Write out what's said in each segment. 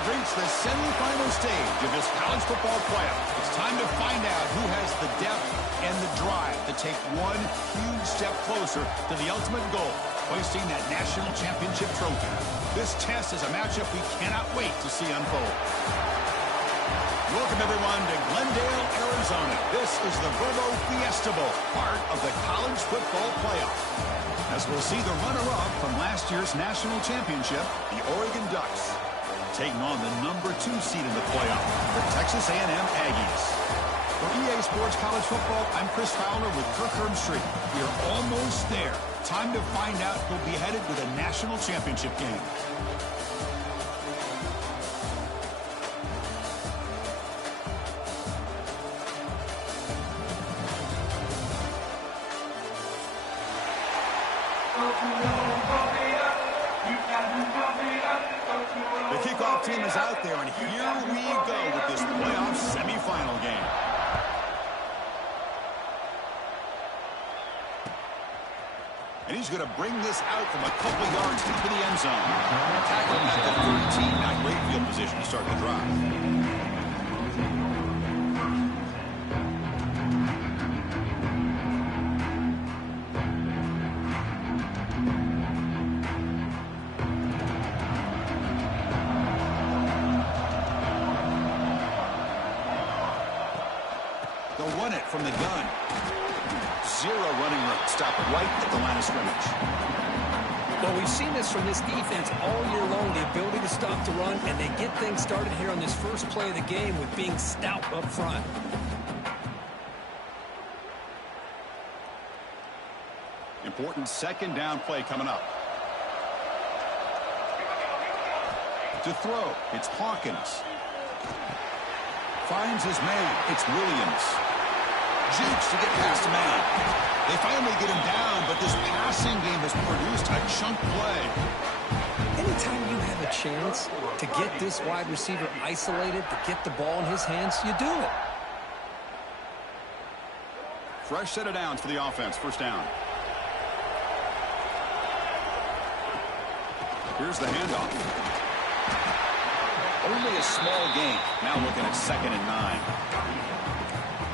have reached the semifinal stage of this college football playoff. It's time to find out who has the depth and the drive to take one huge step closer to the ultimate goal, hoisting that national championship trophy. This test is a matchup we cannot wait to see unfold. Welcome, everyone, to Glendale, Arizona. This is the Verbo Fiesta Bowl, part of the college football playoff. As we'll see the runner-up from last year's national championship, the Oregon Ducks, taking on the #2 seed in the playoff, the Texas A&M Aggies. For EA Sports College Football, I'm Chris Fowler with Kirk Herbstreit. We are almost there. Time to find out who'll be headed to the national championship game. The kickoff team is out there, and here we go with this playoff semifinal game. And he's going to bring this out from a couple yards into the end zone. Tackling at the 13, not great field position to start the drive. They'll run it from the gun. Zero running room. Stop it right at the line of scrimmage. Well, we've seen this from this defense all year long, the ability to stop the run, and they get things started here on this first play of the game with being stout up front. Important second down play coming up. To throw, it's Hawkins. Finds his man. It's Williams. Jukes to get past a man. They finally get him down, but this passing game has produced a chunk play. Anytime you have a chance to get this wide receiver isolated, to get the ball in his hands, you do it. Fresh set of downs for the offense. First down. Here's the handoff. Only a small gain. Now looking at 2nd and 9.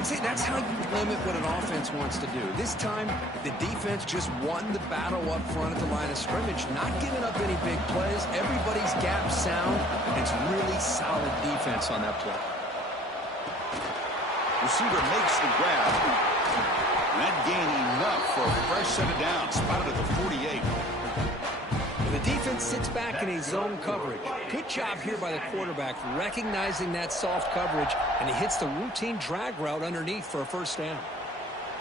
See, that's how you limit what an offense wants to do. This time, the defense just won the battle up front at the line of scrimmage, not giving up any big plays. Everybody's gap sound. It's really solid defense on that play. Receiver makes the grab. And that gain enough for a fresh set of downs. Spotted at the 48. The defense sits back in a zone coverage. Good job here by the quarterback, recognizing that soft coverage, and he hits the routine drag route underneath for a first down.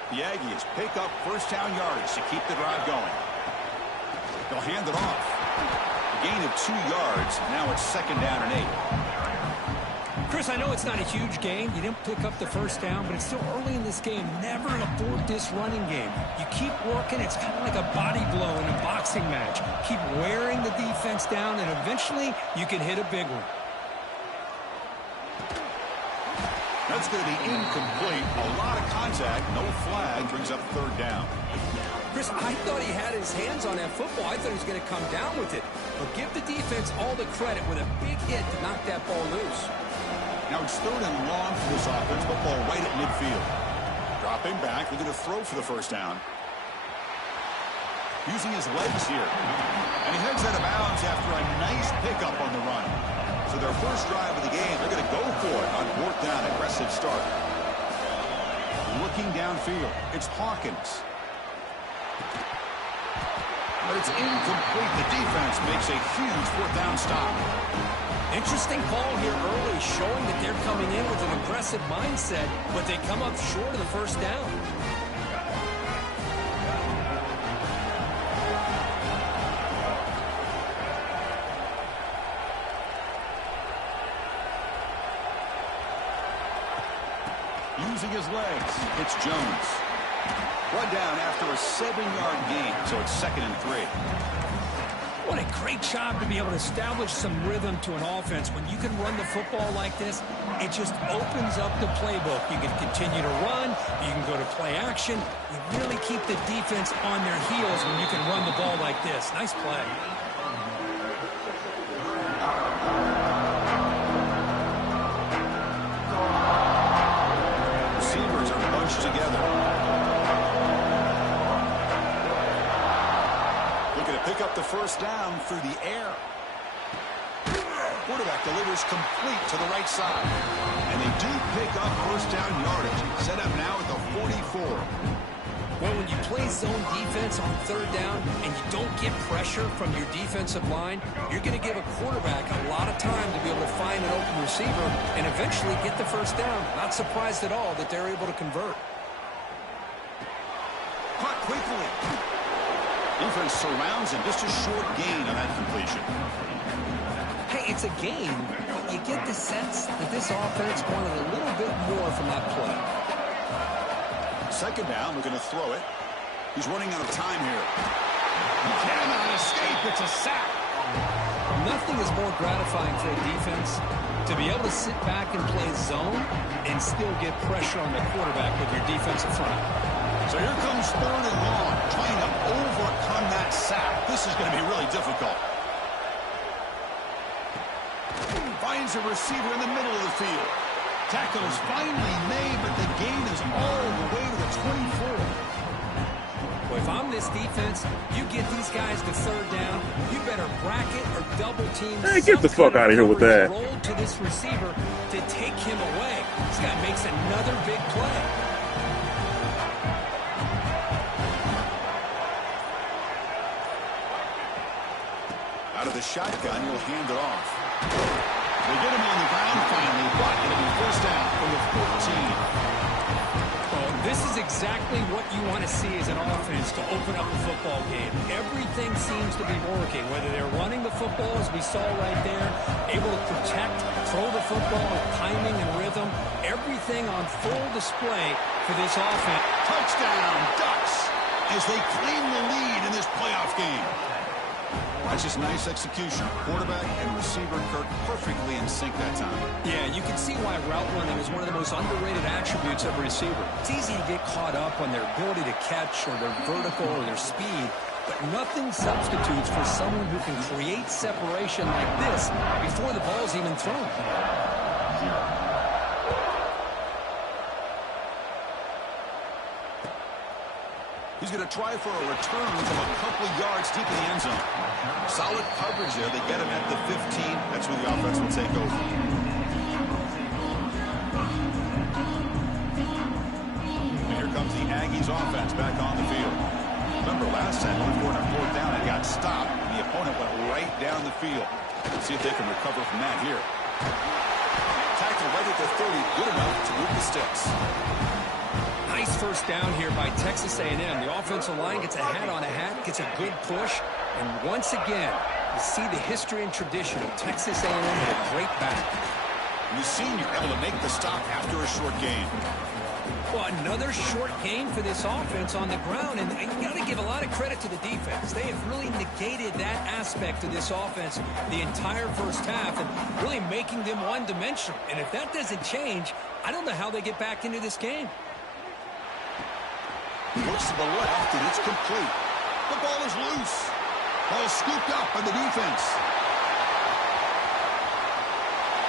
The Aggies pick up first down yardage to keep the drive going. They'll hand it off. A gain of 2 yards. Now it's 2nd down and 8. Chris, I know it's not a huge gain. You didn't pick up the first down, but it's still early in this game. Never abort this running game. You keep working. It's kind of like a body blow in a boxing match. Keep wearing the defense down, and eventually you can hit a big one. That's going to be incomplete. A lot of contact. No flag. Brings up 3rd down. Chris, I thought he had his hands on that football. I thought he was going to come down with it. But give the defense all the credit with a big hit to knock that ball loose. Now it's 3rd and long for this offense. Football right at midfield. Dropping back. They're going to throw for the first down. Using his legs here. And he heads out of bounds after a nice pickup on the run. So their first drive of the game, they're going to go for it on 4th down. Aggressive start. Looking downfield. It's Hawkins. But it's incomplete. The defense makes a huge 4th down stop. Interesting call here early, showing that they're coming in with an aggressive mindset, but they come up short of the first down. Using his legs, it's Jones. Run down after a 7-yard gain, so it's 2nd and 3. What a great job to be able to establish some rhythm to an offense. When you can run the football like this, it just opens up the playbook. You can continue to run. You can go to play action. You really keep the defense on their heels when you can run the ball like this. Nice play. pushed together. Looking to pick up the first down through the air. Quarterback delivers complete to the right side. And they do pick up first down yardage. Set up now at the 44. Well, when you play zone defense on third down and you don't get pressure from your defensive line, you're going to give a quarterback a lot of time to be able to find an open receiver and eventually get the first down. Not surprised at all that they're able to convert. Caught quickly. Defense surrounds him. Just a short gain on that completion. Hey, it's a game, but you get the sense that this offense wanted a little bit more from that play. Second down, looking to throw it. He's running out of time here. He cannot escape. It's a sack. Nothing is more gratifying for a defense to be able to sit back and play zone and still get pressure on the quarterback with your defensive front. So here comes third and long, trying to overcome that sack. This is going to be really difficult. Finds a receiver in the middle of the field. Tackle is finally made, but the gain is all the way to the 24. Well, if I'm this defense, you get these guys to third down, you better bracket or double team. Hey, get the fuck out of here with that. Roll to this receiver to take him away. This guy makes another big play. Out of the shotgun, he'll hand it off. They get him on the ground finally, but it'll be first down from the 14. Well, this is exactly what you want to see as an offense to open up a football game. Everything seems to be working, whether they're running the football, as we saw right there, able to protect, throw the football with timing and rhythm, everything on full display for this offense. Touchdown, Ducks, as they claim the lead in this playoff game. That's just nice execution. Quarterback and receiver Kirk perfectly in sync that time. Yeah, you can see why route running is one of the most underrated attributes of a receiver. It's easy to get caught up on their ability to catch or their vertical or their speed, but nothing substitutes for someone who can create separation like this before the ball's even thrown. He's going to try for a return from a couple yards deep in the end zone. Solid coverage there. They get him at the 15. That's where the offense will take over. And here comes the Aggies offense back on the field. Remember last time, on fourth down, it got stopped. The opponent went right down the field. Let's see if they can recover from that here. Tackle right at the 30. Good enough to move the sticks. Nice first down here by Texas A&M. The offensive line gets a hat on a hat, gets a good push, and once again, you see the history and tradition of Texas A&M with a great back. And the senior able to make the stop after a short gain. Well, another short gain for this offense on the ground, and you got to give a lot of credit to the defense. They have really negated that aspect of this offense the entire first half and really making them one-dimensional. And if that doesn't change, I don't know how they get back into this game. Looks to the left, and it's complete. The ball is loose. Ball scooped up by the defense.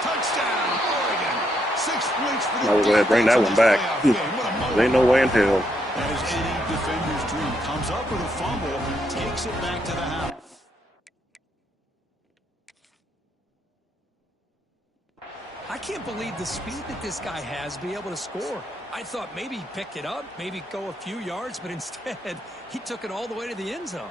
Touchdown, Oregon. 6 points for the I was going to bring that one back. There ain't no way in hell. That is any defender's dream. Comes up with a fumble, takes it back to the house. I can't believe the speed that this guy has to be able to score. I thought maybe he'd pick it up, maybe go a few yards, but instead he took it all the way to the end zone.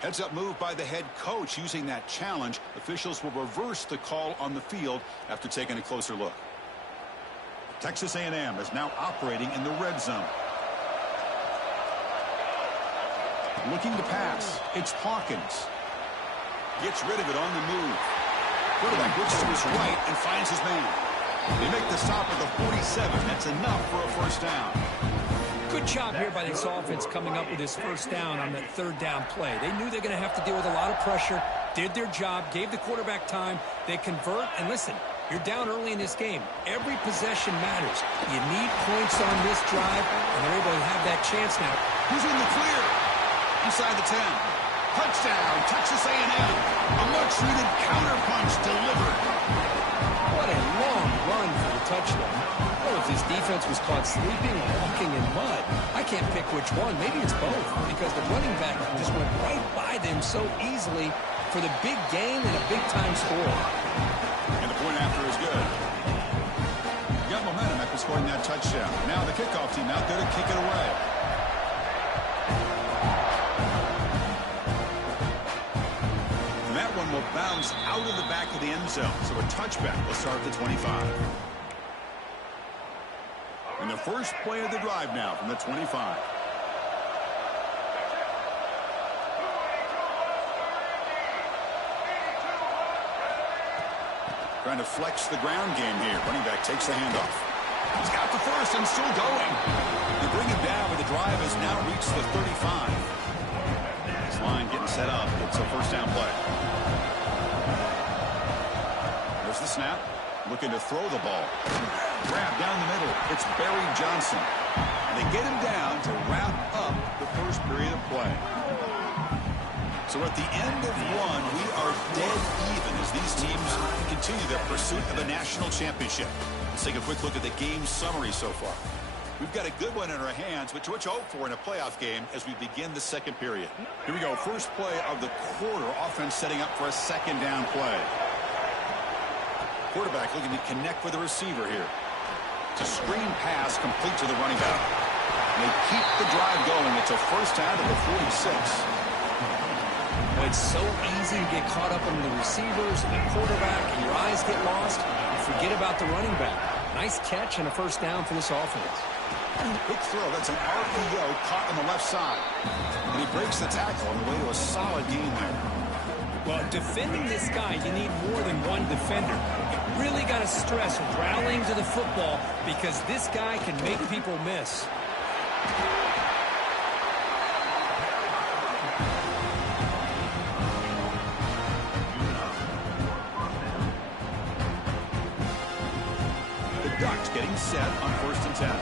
Heads up move by the head coach using that challenge. Officials will reverse the call on the field after taking a closer look. Texas A&M is now operating in the red zone. Looking to pass. It's Hawkins. Gets rid of it on the move. Quarterback looks to his right and finds his man. They make the stop at the 47. That's enough for a first down. Good job here by this offense coming up with his first down on that third down play. They knew they're going to have to deal with a lot of pressure, did their job, gave the quarterback time. They convert, and listen, you're down early in this game. Every possession matters. You need points on this drive, and they're able to have that chance now. Who's in the clear? Inside the 10. Touchdown, Texas A&M. A much-needed counterpunch delivered. What a long run for the touchdown. Well, if if this defense was caught sleeping or walking in mud. I can't pick which one. Maybe it's both, because the running back just went right by them so easily for the big gain and a big-time score. And the point after is good. Got momentum after scoring that touchdown. Now the kickoff team out there to kick it away. And that one will bounce out of the back of the end zone. So a touchback will start at the 25. And the first play of the drive now from the 25. Trying to flex the ground game here. Running back takes the handoff. He's got the first and still going. They bring him down, but the drive has now reached the 35. This line getting set up. It's a first down play. There's the snap. Looking to throw the ball. Grab down the middle. It's Barry Johnson. And they get him down to wrap up the first period of play. So at the end of one, we are dead even as these teams continue their pursuit of a national championship. Let's take a quick look at the game summary so far. We've got a good one in our hands, which we hope for in a playoff game as we begin the second period. Here we go. First play of the quarter. Offense setting up for a second down play. Quarterback looking to connect with the receiver here. It's a screen pass complete to the running back. And they keep the drive going. It's a first down to the 46. Well, it's so easy to get caught up on the receivers and the quarterback, and your eyes get lost. You forget about the running back. Nice catch and a first down for this offense. Quick throw. That's an RPO caught on the left side. And he breaks the tackle on the way to a solid gain there. Well, defending this guy, you need more than one defender. You really got to stress rallying to the football because this guy can make people miss. The Ducks getting set on 1st and 10.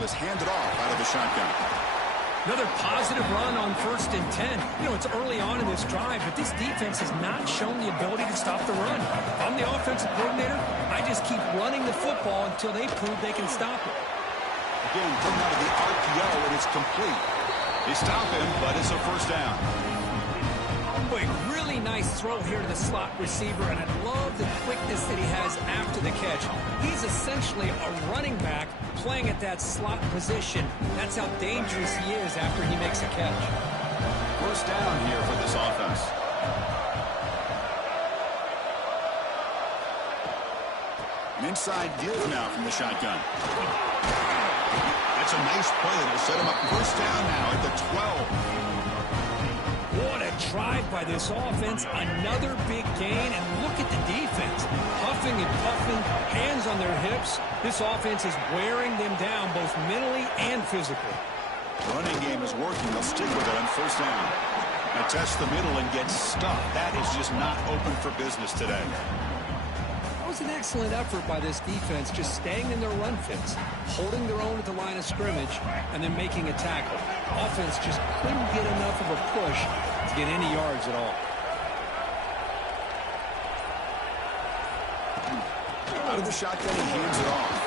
Is handed off out of the shotgun. Another positive run on 1st and 10. You know, it's early on in this drive, but this defense has not shown the ability to stop the run. If I'm the offensive coordinator, I just keep running the football until they prove they can stop it. Again, coming out of the RPO, and it's complete. They stop him, but it's a first down. Boy, really nice throw here to the slot receiver, and I love the quickness that he has after the catch. He's essentially a running back playing at that slot position. That's how dangerous he is after he makes a catch. First down here for this offense. An inside give now from the shotgun. That's a nice play that will set him up first down now at the 12. What a drive by this offense. Another big gain, and look at the defense. Huffing and puffing, hands on their hips. This offense is wearing them down both mentally and physically. The running game is working. They'll stick with it on first down. Now test the middle and get stuffed. That is just not open for business today. That was an excellent effort by this defense, just staying in their run fits, holding their own at the line of scrimmage, and then making a tackle. Offense just couldn't get enough of a push to get any yards at all. Out of the shotgun, he hands it off.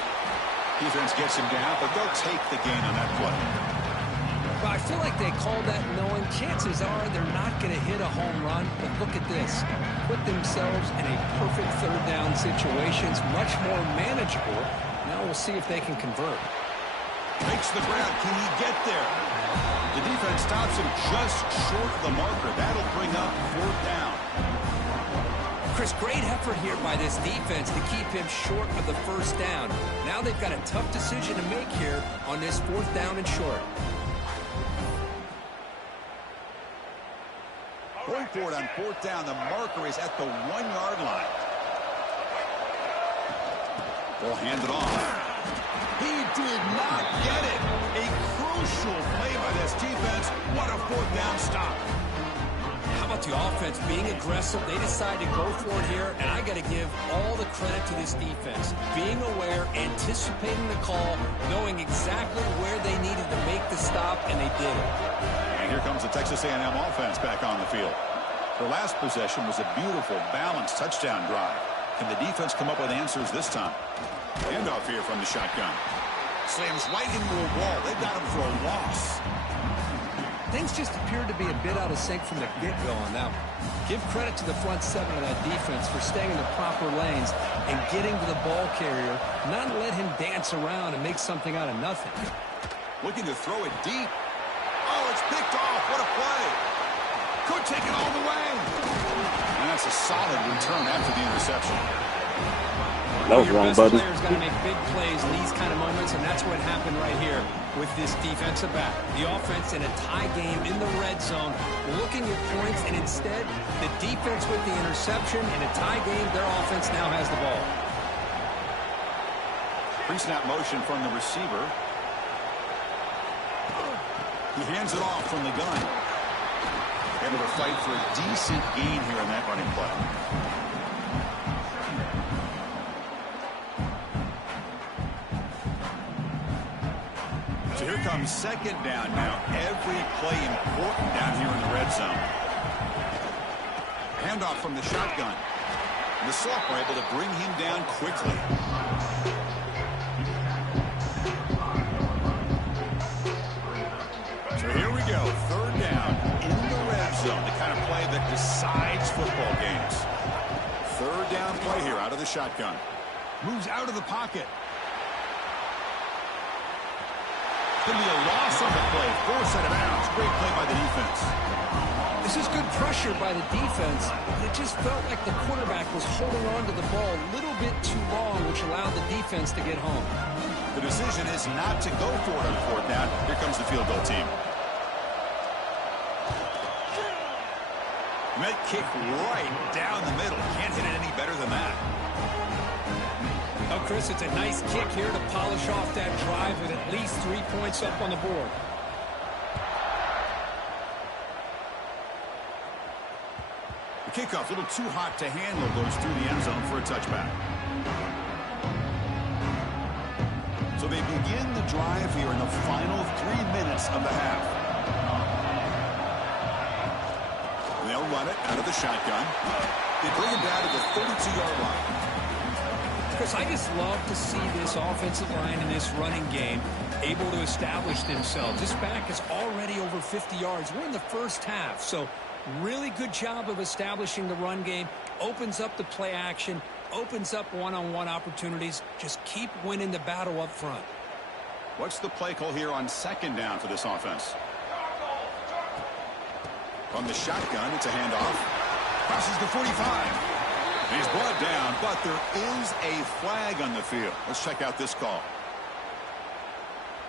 Defense gets him down, but they'll take the gain on that play. Well, I feel like they called that knowing chances are they're not going to hit a home run, but look at this. Put themselves in a perfect third down situation. It's much more manageable. Now we'll see if they can convert. Makes the grab. Can he get there? The defense stops him just short of the marker. That'll bring up fourth down. Chris, great effort here by this defense to keep him short of the first down. Now they've got a tough decision to make here on this fourth down and short. Going for it on fourth down. The marker is at the 1-yard line. They'll hand it off. He did not get it. A crucial play by this defense. What a fourth down stop. How about the offense being aggressive? They decide to go for it here, and I got to give all the credit to this defense. Being aware, anticipating the call, knowing exactly where they needed to make the stop, and they did it. And here comes comes the Texas A&M offense back on the field. The last possession was a beautiful, balanced touchdown drive. Can the defense come up with answers this time? Handoff here from the shotgun. Slams right into a wall. They've got him for a loss. Things just appeared to be a bit out of sync from the get-go on that one. Give credit to the front seven of that defense for staying in the proper lanes and getting to the ball carrier, not let him dance around and make something out of nothing. Looking to throw it deep. Oh, it's picked off. What a play. Could take it all the way. And that's a solid return after the interception. That was wrong, buddy. Your best player's got to make big plays in these kind of moments, and that's what happened right here with this defensive back. The offense in a tie game in the red zone, looking at points, and instead, the defense with the interception. In a tie game, their offense now has the ball. Pre-snap motion from the receiver. He hands it off from the gun. Able to fight for a decent gain here in that running play. So here comes second down now. Every play important down here in the red zone. Handoff from the shotgun. And the sophomore able to bring him down quickly. So here we go. Third down in the red zone. The kind of play that decides football games. Third down play here out of the shotgun. Moves out of the pocket. Going to be a loss on the play. Force out of bounds. Great play by the defense. This is good pressure by the defense. It just felt like the quarterback was holding on to the ball a little bit too long, which allowed the defense to get home. The decision is not to go for it on fourth down. Here comes the field goal team. Met kick right down the middle. Can't hit it any better than that. Oh, Chris, it's a nice kick here to polish off that drive with at least 3 points up on the board. The kickoff, a little too hot to handle, goes through the end zone for a touchback. So they begin the drive here in the final 3 minutes of the half. They'll run it out of the shotgun. They bring it down to the 32-yard line. Chris, I just love to see this offensive line in this running game able to establish themselves. This back is already over 50 yards. We're in the first half, so really good job of establishing the run game. Opens up the play action, opens up one-on-one opportunities. Just keep winning the battle up front. What's the play call here on second down for this offense? From the shotgun, it's a handoff. Crosses the 45. He's brought down, but there is a flag on the field. Let's check out this call.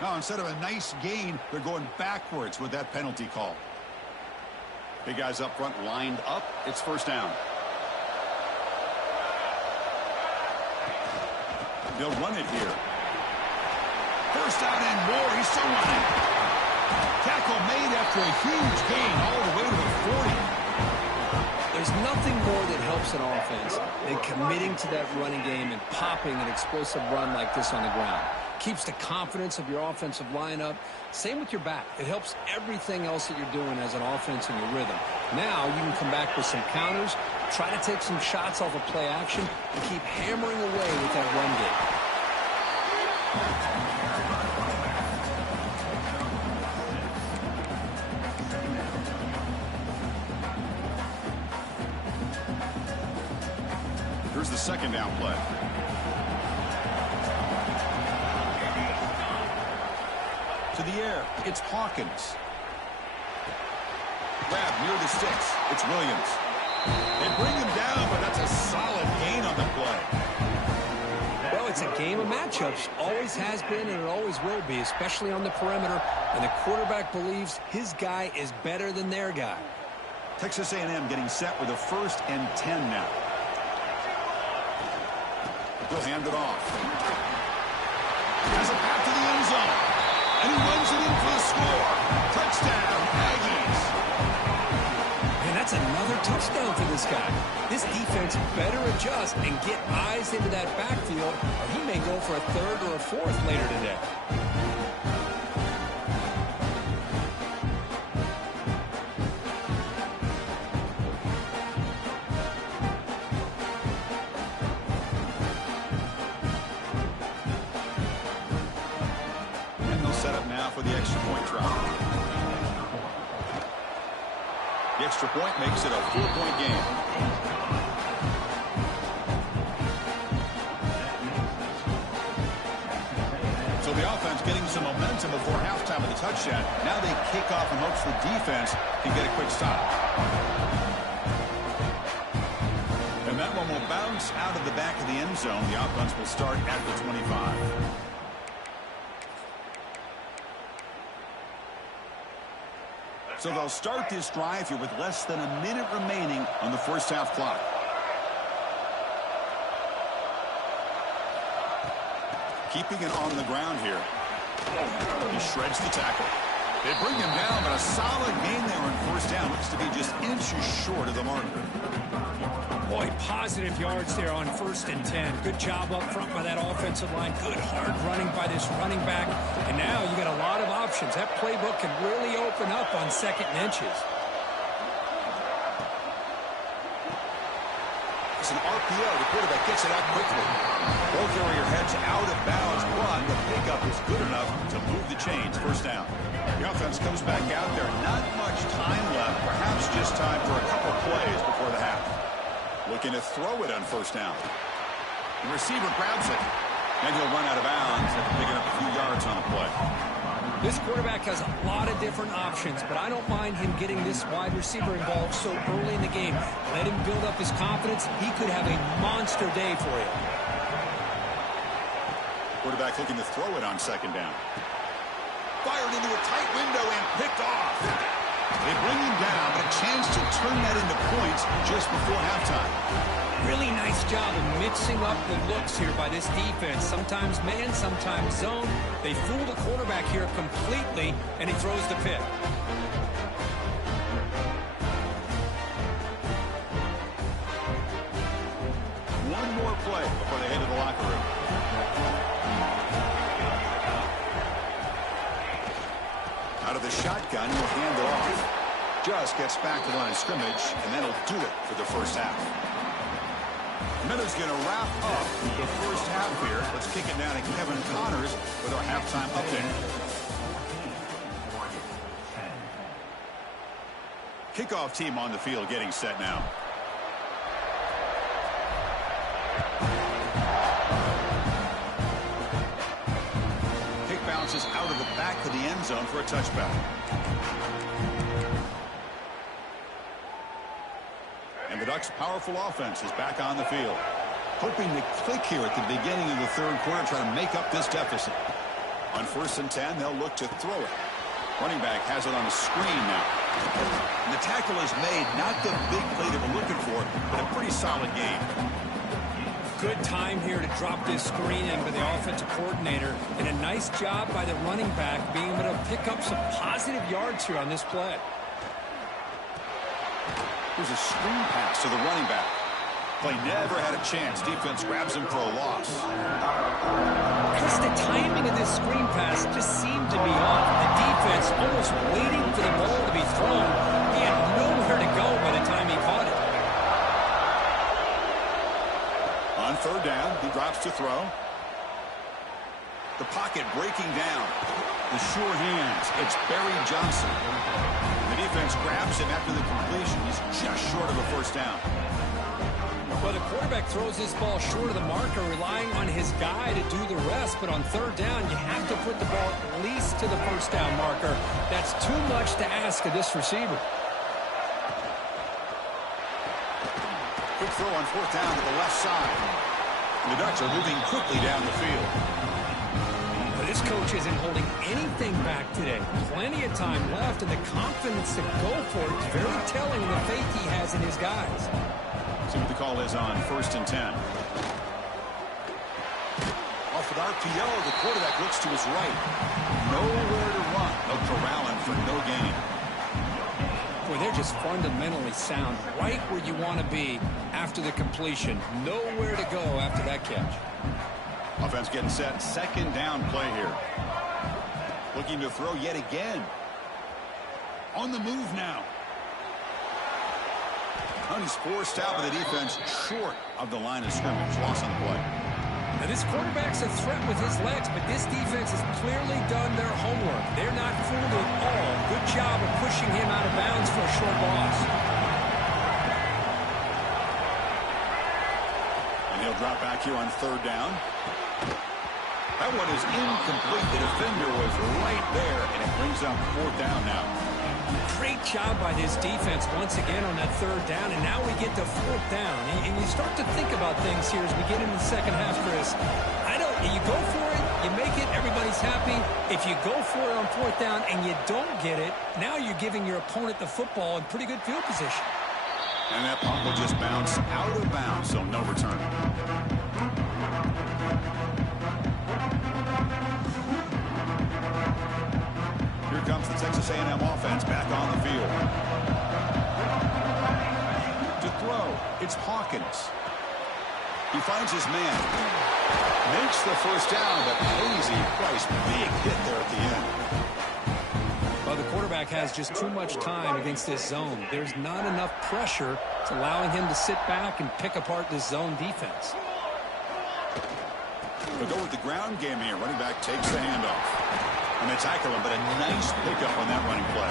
Now, instead of a nice gain, they're going backwards with that penalty call. Big guys up front lined up. It's first down. They'll run it here. First down and more. He's still running. Tackle made after a huge gain all the way to the 40. There's nothing more that helps an offense than committing to that running game and popping an explosive run like this on the ground. Keeps the confidence of your offensive lineup. Same with your back. It helps everything else that you're doing as an offense in your rhythm. Now you can come back with some counters, try to take some shots off of play action, and keep hammering away with that run game. Here's the second down play. To the air, it's Hawkins. Grab near the sticks. It's Williams. They bring him down, but that's a solid gain on the play. Well, it's a game of matchups. Always has been, and it always will be, especially on the perimeter. And the quarterback believes his guy is better than their guy. Texas A&M getting set with a 1st and 10 now. They'll hand it off. Has a path to the end zone. And he runs it in for the score. Touchdown, Aggies. And that's another touchdown for this guy. This defense better adjust and get eyes into that backfield, or he may go for a 3rd or a 4th later today. The extra point makes it a 4-point game. So the offense getting some momentum before halftime with a touchdown. Now they kick off in hopes the defense can get a quick stop. And that one will bounce out of the back of the end zone. The offense will start at the 25. So they'll start this drive here with less than a minute remaining on the first half clock. Keeping it on the ground here. He shreds the tackle. They bring him down, but a solid gain there on first down. Looks to be just inches short of the marker. Boy, positive yards there on 1st and 10. Good job up front by that offensive line. Good hard running by this running back. And now you got a lot of options. That playbook can really open up on 2nd and inches. It's an RPO. The quarterback gets it out quickly. Ball carrier heads out of bounds, but the pickup is good enough to move the chains. First down. The offense comes back out there. Not much time left. Perhaps just time for a couple plays before the half. Looking to throw it on first down. The receiver grabs it, and he'll run out of bounds after picking up a few yards on the play. This quarterback has a lot of different options, but I don't mind him getting this wide receiver involved so early in the game. Let him build up his confidence. He could have a monster day for you. Quarterback looking to throw it on 2nd down. Fired into a tight window and picked off. They bring him down, but a chance to turn that into points just before halftime. Really nice job of mixing up the looks here by this defense. Sometimes man, sometimes zone. They fool the quarterback here completely, and he throws the pick. One more play before they head to the locker room. Out of the shotgun, he'll hand it off. Just gets back to the line of scrimmage, and that'll do it for the first half. Miller's going to wrap up the first half here. Let's kick it down to Kevin Connors with our halftime update. Kickoff team on the field getting set now. Kick bounces out of the back of the end zone for a touchback. And the Ducks' powerful offense is back on the field. Hoping to click here at the beginning of the 3rd quarter, try to make up this deficit. On 1st and 10, they'll look to throw it. Running back has it on a screen now. And the tackle is made. Not the big play they were looking for, but a pretty solid game. Good time here to drop this screen in by the offensive coordinator. And a nice job by the running back being able to pick up some positive yards here on this play. Here's a screen pass to the running back. Play never had a chance. Defense grabs him for a loss. Because the timing of this screen pass just seemed to be off. The defense almost waiting for the ball to be thrown. He had nowhere to go by the time he caught it. On 3rd down, he drops to throw. The pocket breaking down. The sure hands. It's Barry Johnson. The defense grabs him after the completion. He's just short of a first down. Well, the quarterback throws this ball short of the marker, relying on his guy to do the rest. But on 3rd down, you have to put the ball at least to the first down marker. That's too much to ask of this receiver. Quick throw on 4th down to the left side. And the Ducks are moving quickly down the field. This coach isn't holding anything back today. Plenty of time left, and the confidence to go for it is very telling of the faith he has in his guys. See what the call is on 1st and 10. Off with RPO, the quarterback looks to his right. Nowhere to run. They'll corral him for no gain. Boy, they're just fundamentally sound, right where you want to be after the completion. Nowhere to go after that catch. Offense getting set. 2nd down play here. Looking to throw yet again. On the move now. He's forced out by the defense short of the line of scrimmage. Loss on the play. Now, this quarterback's a threat with his legs, but this defense has clearly done their homework. They're not fooled at all. Good job of pushing him out of bounds for a short loss. They'll drop back here on third down. That one is incomplete. The defender was right there, and it brings up fourth down now. Great job by this defense once again on that third down, and now we get to fourth down. And you start to think about things here as we get into the second half, Chris. You go for it, you make it, everybody's happy. If you go for it on fourth down and you don't get it, now you're giving your opponent the football in pretty good field position. And that punt will just bounce out of bounds, so no return. Here comes the Texas A&M offense back on the field. To throw, it's Hawkins. He finds his man. Makes the first down, but pays the price. Big hit there at the end. Well, the quarterback has just too much time against this zone. There's not enough pressure to allowing him to sit back and pick apart this zone defense. We'll go with the ground game here. Running back takes the handoff. And they tackle him, but a nice pickup on that running play.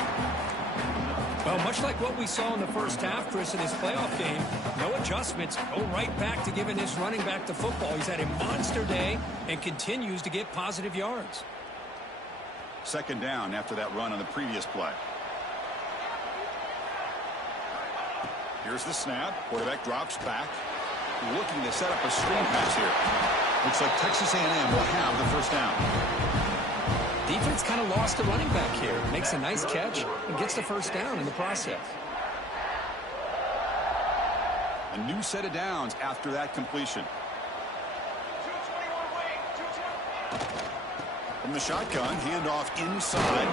Well, much like what we saw in the first half, Chris, in his playoff game, no adjustments. Go right back to giving his running back the football. He's had a monster day and continues to get positive yards. Second down after that run on the previous play. Here's the snap. Quarterback drops back. Looking to set up a screen pass here. Looks like Texas A&M will have the first down. Defense kind of lost the running back here. Makes a nice catch and gets the first down in the process. A new set of downs after that completion. From the shotgun, handoff inside.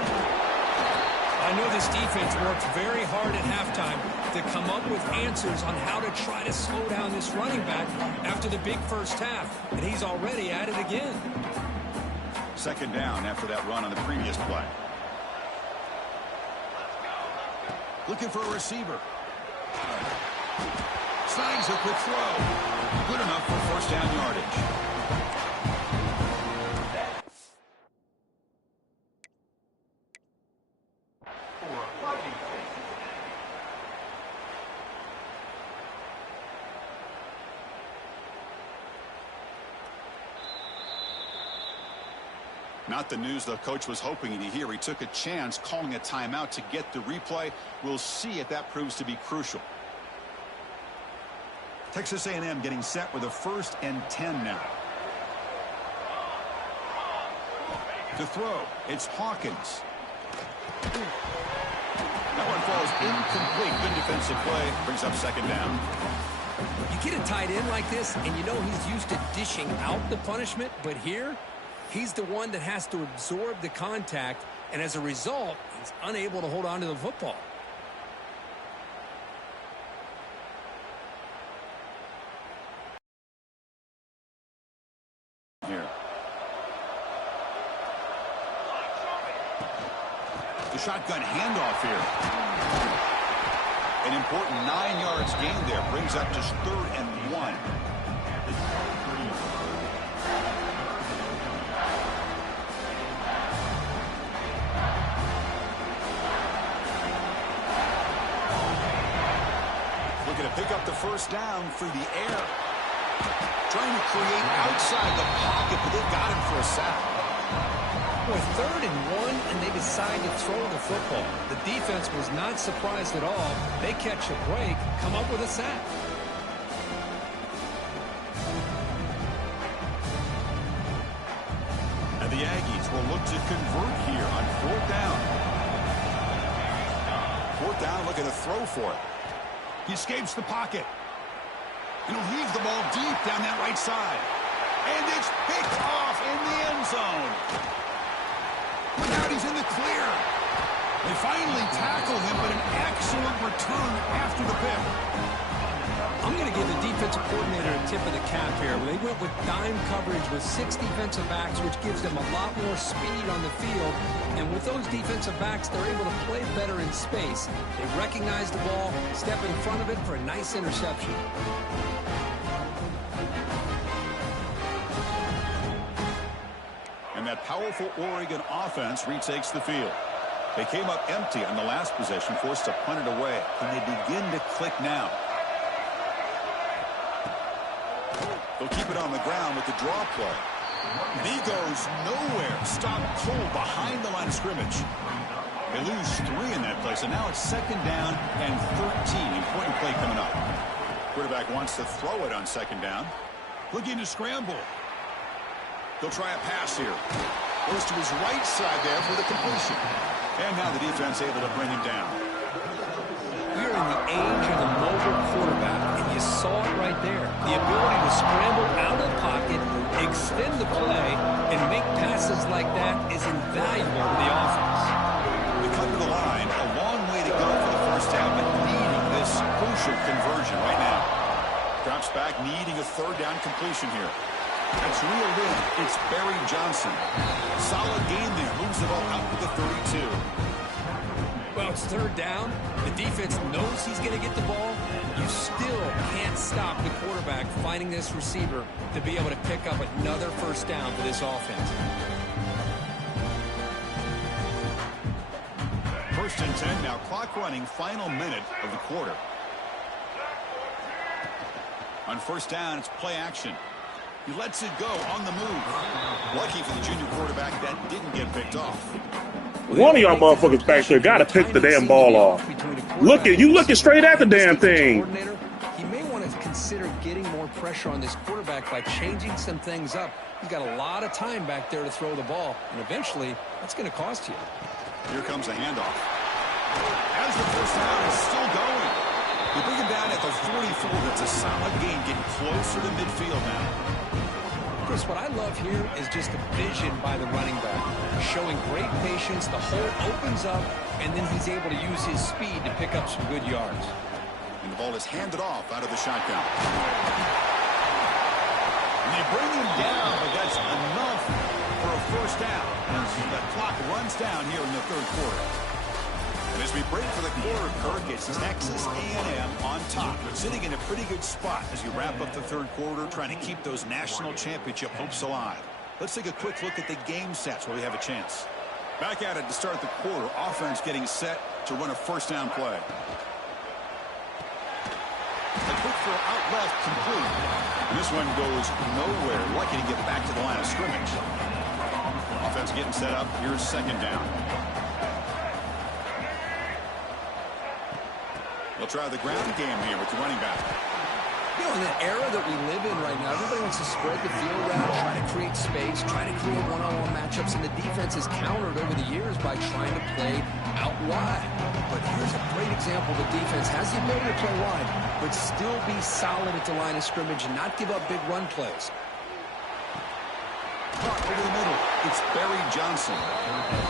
I know this defense worked very hard at halftime to come up with answers on how to try to slow down this running back after the big first half, and he's already at it again. Second down after that run on the previous play. Looking for a receiver. Snags a quick throw. Good enough for first down yardage. Not the news the coach was hoping to hear. He took a chance calling a timeout to get the replay. We'll see if that proves to be crucial. Texas A&M getting set with a 1st and 10 now. To throw, it's Hawkins. That one falls incomplete. Good defensive play. Brings up second down. You get a tight end like this, and you know he's used to dishing out the punishment, but here, he's the one that has to absorb the contact, and as a result, he's unable to hold on to the football. Here. The shotgun handoff here. An important 9 yards gain there. Brings up just 3rd and 1. Looking to pick up the first down through the air. Trying to create outside the pocket, but they got him for a sack. Boy, 3rd and 1, and they decide to throw the football. The defense was not surprised at all. They catch a break, come up with a sack. And the Aggies will look to convert here on 4th down. 4th down, looking to throw for it. He escapes the pocket. And he'll heave the ball deep down that right side. And it's picked off in the end zone. Look out, he's in the clear. They finally tackle him, but an excellent return after the pick. I'm going to give the defensive coordinator a tip of the cap here. They went with dime coverage with 6 defensive backs, which gives them a lot more speed on the field. And with those defensive backs, they're able to play better in space. They recognize the ball, step in front of it for a nice interception. And that powerful Oregon offense retakes the field. They came up empty on the last possession, forced to punt it away. Can they begin to click now? They'll keep it on the ground with the draw play. He goes nowhere. Stop cold behind the line of scrimmage. They lose 3 in that play, so now it's 2nd down and 13. Important play coming up. Quarterback wants to throw it on 2nd down. Looking to scramble. They'll try a pass here. Goes to his right side there for the completion. And now the defense able to bring him down. We're in the age of the mobile quarterback, and you saw it right there. The ability to scramble out of the pocket, extend the play, and make passes like that is invaluable to the offense. They come to the line, a long way to go for the first down, but needing this crucial conversion right now. Drops back, needing a 3rd down completion here. That's reeled in. It's Barry Johnson. Solid game there. Moves the ball out to the 32. Well, it's 3rd down. The defense knows he's going to get the ball. You still can't stop the quarterback finding this receiver to be able to pick up another 1st down for this offense. 1st and 10. Now clock running. Final minute of the quarter. On 1st down, it's play action. He lets it go on the move. Lucky for the junior quarterback that didn't get picked off. One of y'all motherfuckers back there got to pick the damn ball off. You looking straight at the damn thing. He may want to consider getting more pressure on this quarterback by changing some things up. He's got a lot of time back there to throw the ball, and eventually that's going to cost you. Here comes a handoff. As the 1st down is still going. They bring him down at the 44. That's a solid gain, getting closer to midfield now. Chris, what I love here is just the vision by the running back. Showing great patience, the hole opens up, and then he's able to use his speed to pick up some good yards. And the ball is handed off out of the shotgun. And they bring him down, but that's enough for a 1st down. As the clock runs down here in the 3rd quarter. And as we break for the quarter, Kirk, it's Texas A&M on top. They're sitting in a pretty good spot as you wrap up the 3rd quarter, trying to keep those national championship hopes alive. Let's take a quick look at the game stats where we have a chance. Back at it to start the quarter. Offense getting set to run a 1st down play. A quick throw out left, complete. And this one goes nowhere. Lucky to get back to the line of scrimmage. Offense getting set up. Here's 2nd down. They'll try the ground game here with the running back. You know, in the era that we live in right now, everybody wants to spread the field around, try to create space, try to create one-on-one matchups, and the defense has countered over the years by trying to play out wide. But here's a great example. The defense has the ability to play wide, but still be solid at the line of scrimmage and not give up big run plays. Over the middle, it's Barry Johnson.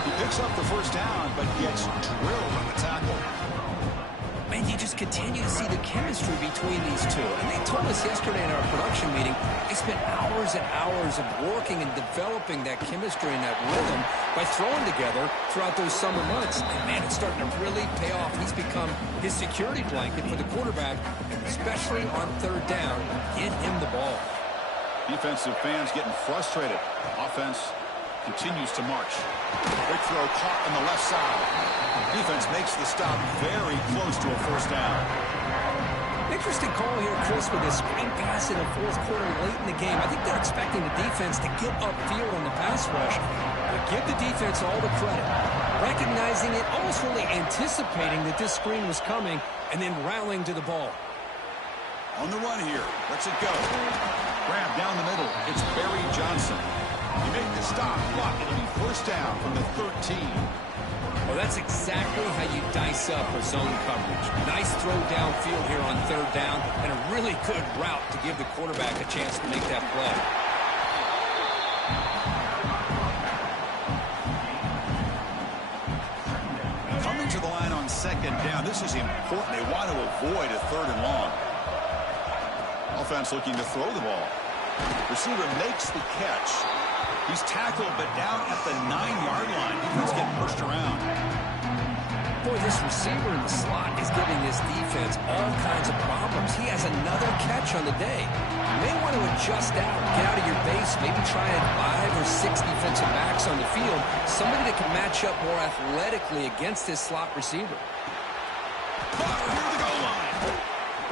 He picks up the 1st down, but gets drilled on the tackle. Man, you just continue to see the chemistry between these two. And they told us yesterday in our production meeting, they spent hours and hours of working and developing that chemistry and that rhythm by throwing together throughout those summer months. And man, it's starting to really pay off. He's become his security blanket for the quarterback, and especially on 3rd down, get him the ball. Defensive fans getting frustrated. Offense continues to march. Quick throw caught on the left side. Defense makes the stop very close to a 1st down. Interesting call here, Chris, with a screen pass in the 4th quarter late in the game. I think they're expecting the defense to get upfield on the pass rush. But give the defense all the credit. Recognizing it, almost really anticipating that this screen was coming, and then rallying to the ball. On the run here. Lets it go. Grab down the middle. It's Barry Johnson. You make the stop. Block. It'll be 1st down from the 13. Well, that's exactly how you dice up a zone coverage. Nice throw downfield here on 3rd down, and a really good route to give the quarterback a chance to make that play. Coming to the line on 2nd down. This is important. They want to avoid a 3rd and long. Offense looking to throw the ball. Receiver makes the catch. He's tackled, but down at the 9-yard line. Defense getting pushed around. Boy, this receiver in the slot is giving this defense all kinds of problems. He has another catch on the day. You may want to adjust out, get out of your base, maybe try 5 or 6 defensive backs on the field, somebody that can match up more athletically against this slot receiver. Near the goal line.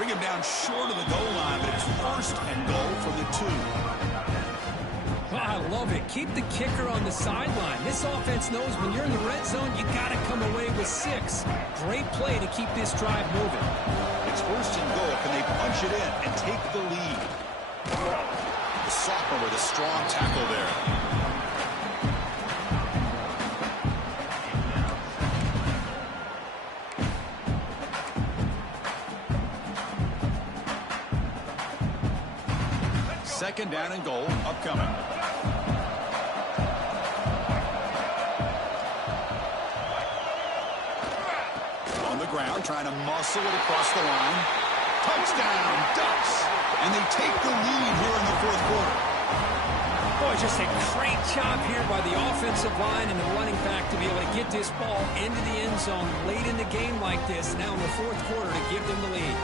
bring him down short of the goal line, but it's first and goal from the 2. Oh, I love it. Keep the kicker on the sideline. This offense knows when you're in the red zone, you got to come away with 6. Great play to keep this drive moving. It's first and goal. Can they punch it in and take the lead? The sophomore with a strong tackle there. Second down and goal upcoming. On the ground, trying to muscle it across the line. Touchdown, Ducks! And they take the lead here in the 4th quarter. Boy, just a great job here by the offensive line and the running back to be able to get this ball into the end zone late in the game like this, now in the 4th quarter to give them the lead.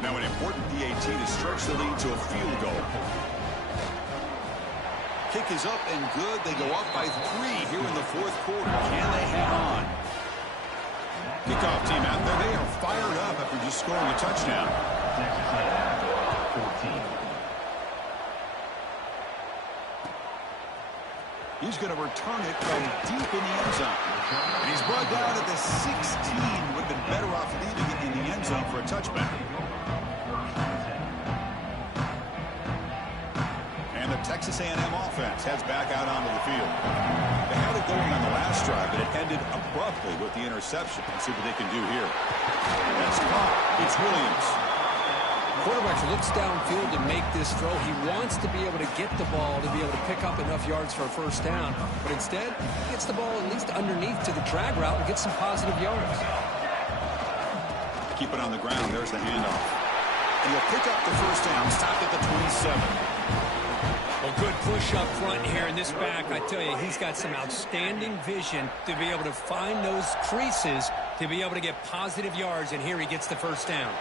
Now an important PAT to stretch the lead to a field goal. Kick is up and good. They go up by 3 here in the 4th quarter. Can they hang on? Kickoff team out there. They are fired up after just scoring a touchdown. He's going to return it from deep in the end zone. And he's brought down at the 16. Would have been better off leaving it in the end zone for a touchback. And the Texas A&M offense heads back out onto the field. They had it going on the last drive, but it ended abruptly with the interception. Let's see what they can do here. That's caught. It's Williams. Quarterback looks downfield to make this throw. He wants to be able to get the ball to be able to pick up enough yards for a first down. But instead, he gets the ball at least underneath to the drag route and gets some positive yards. Keep it on the ground. There's the handoff. And he'll pick up the first down. Stopped at the 27. Well, good push up front here in this back. I tell you, he's got some outstanding vision to be able to find those creases to be able to get positive yards. And here he gets the first down.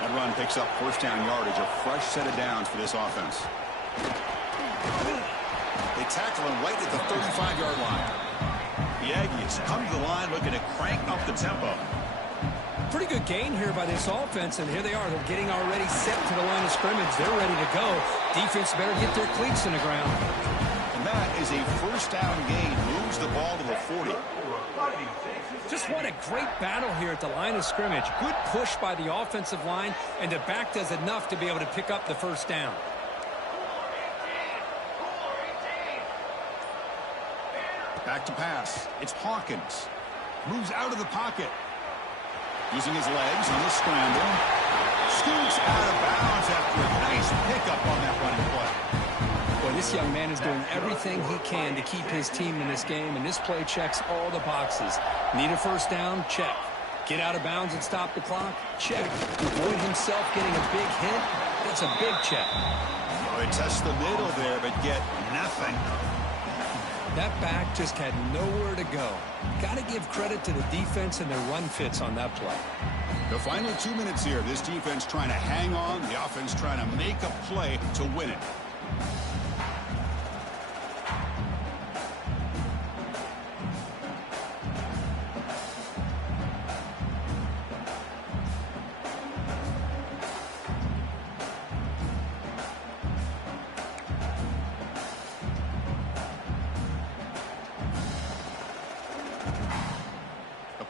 That run picks up first down yardage, a fresh set of downs for this offense. They tackle him right at the 35-yard line. The Aggies come to the line looking to crank up the tempo. Pretty good gain here by this offense, and here they are. They're getting already set to the line of scrimmage. They're ready to go. Defense better get their cleats in the ground. And that is a first down gain. Moves the ball to the 40. Just what a great battle here at the line of scrimmage. Good push by the offensive line, and the back does enough to be able to pick up the first down. Back to pass. It's Hawkins. Moves out of the pocket. Using his legs on the scramble. Scoots out of bounds after a nice pickup on that running play. Boy, this young man is doing everything he can to keep his team in this game, and this play checks all the boxes. Need a first down? Check. Get out of bounds and stop the clock? Check. Avoid himself getting a big hit? That's a big check. Well, they test the middle there, but get nothing. That back just had nowhere to go. Got to give credit to the defense and their run fits on that play. The final 2 minutes here. This defense trying to hang on. The offense trying to make a play to win it.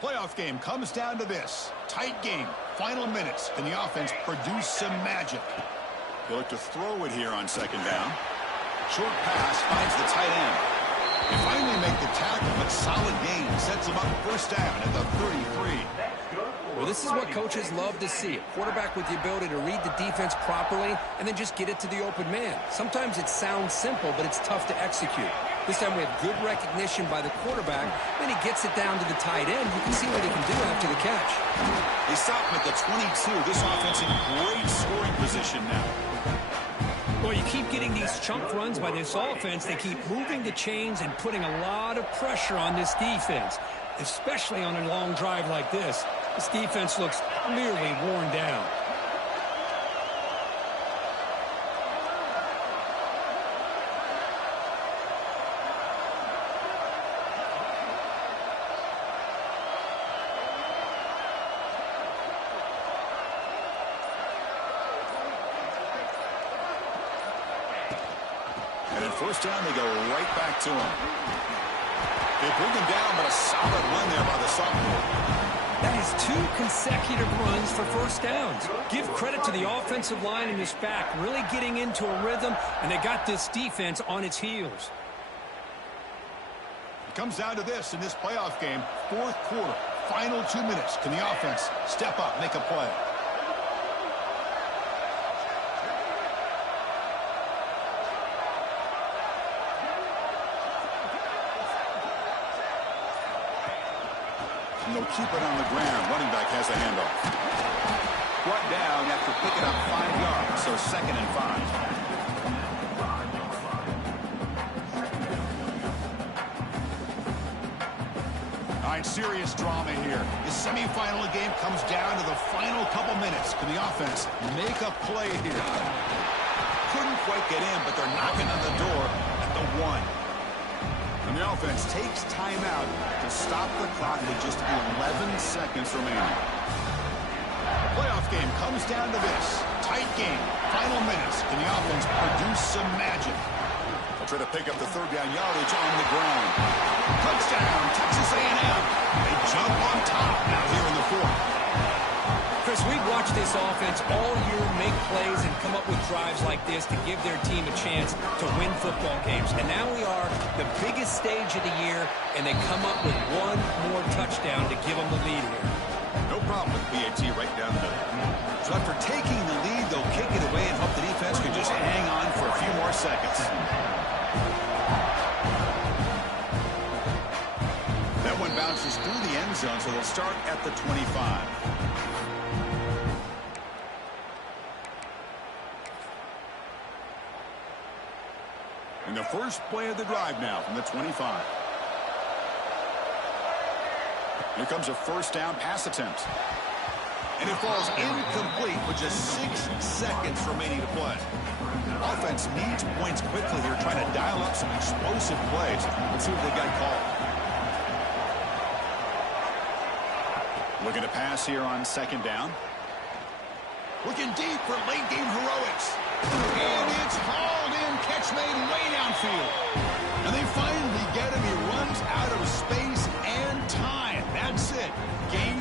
Playoff game comes down to this. Tight game. Final minutes. Can the offense produce some magic? They look to throw it here on second down. Short pass finds the tight end. They finally make the tackle, but solid gain sets them up first down at the 33. Well, this is what coaches love to see. A quarterback with the ability to read the defense properly and then just get it to the open man. Sometimes it sounds simple, but it's tough to execute. This time we have good recognition by the quarterback. Then he gets it down to the tight end. You can see what he can do after the catch. They stop him at the 22. This offense in great scoring position now. Well, you keep getting these chunk runs by this offense. They keep moving the chains and putting a lot of pressure on this defense, especially on a long drive like this. This defense looks clearly worn down. first down, they go right back to him. They bring him down, but a solid run there by the sophomore. That is 2 consecutive runs for first downs. Give credit to the offensive line in this back, really getting into a rhythm, and they got this defense on its heels. It comes down to this in this playoff game, fourth quarter, final 2 minutes. Can the offense step up, make a play? And they'll keep it on the ground. Running back has the handoff. Brought down after picking up 5 yards, so 2nd and 5. All right, serious drama here. The semifinal game comes down to the final couple minutes. Can the offense make a play here? Couldn't quite get in, but they're knocking on the door at the 1. And the offense takes timeout to stop the clock with just 11 seconds remaining. The playoff game comes down to this. Tight game, final minutes. Can the offense produce some magic? They'll try to pick up the 3rd down yardage on the ground. Touchdown, Texas A&M. They jump on top now here in the 4th. Chris, we've watched this offense all year make plays and come up with drives like this to give their team a chance to win football games. And now we are the biggest stage of the year, and they come up with 1 more touchdown to give them the lead here. No problem with BAT right down the middle. So after taking the lead, they'll kick it away and hope the defense can just hang on for a few more seconds. That one bounces through the end zone, so they'll start at the 25. And the first play of the drive now from the 25. Here comes a first down pass attempt. And it falls incomplete with just 6 seconds remaining to play. Offense needs points quickly here, trying to dial up some explosive plays. Let's see what they got called. Looking to pass here on 2nd down. Looking deep for late game heroics. And it's hauled in, catch made way downfield. And they finally get him. He runs out of space and time. That's it. Game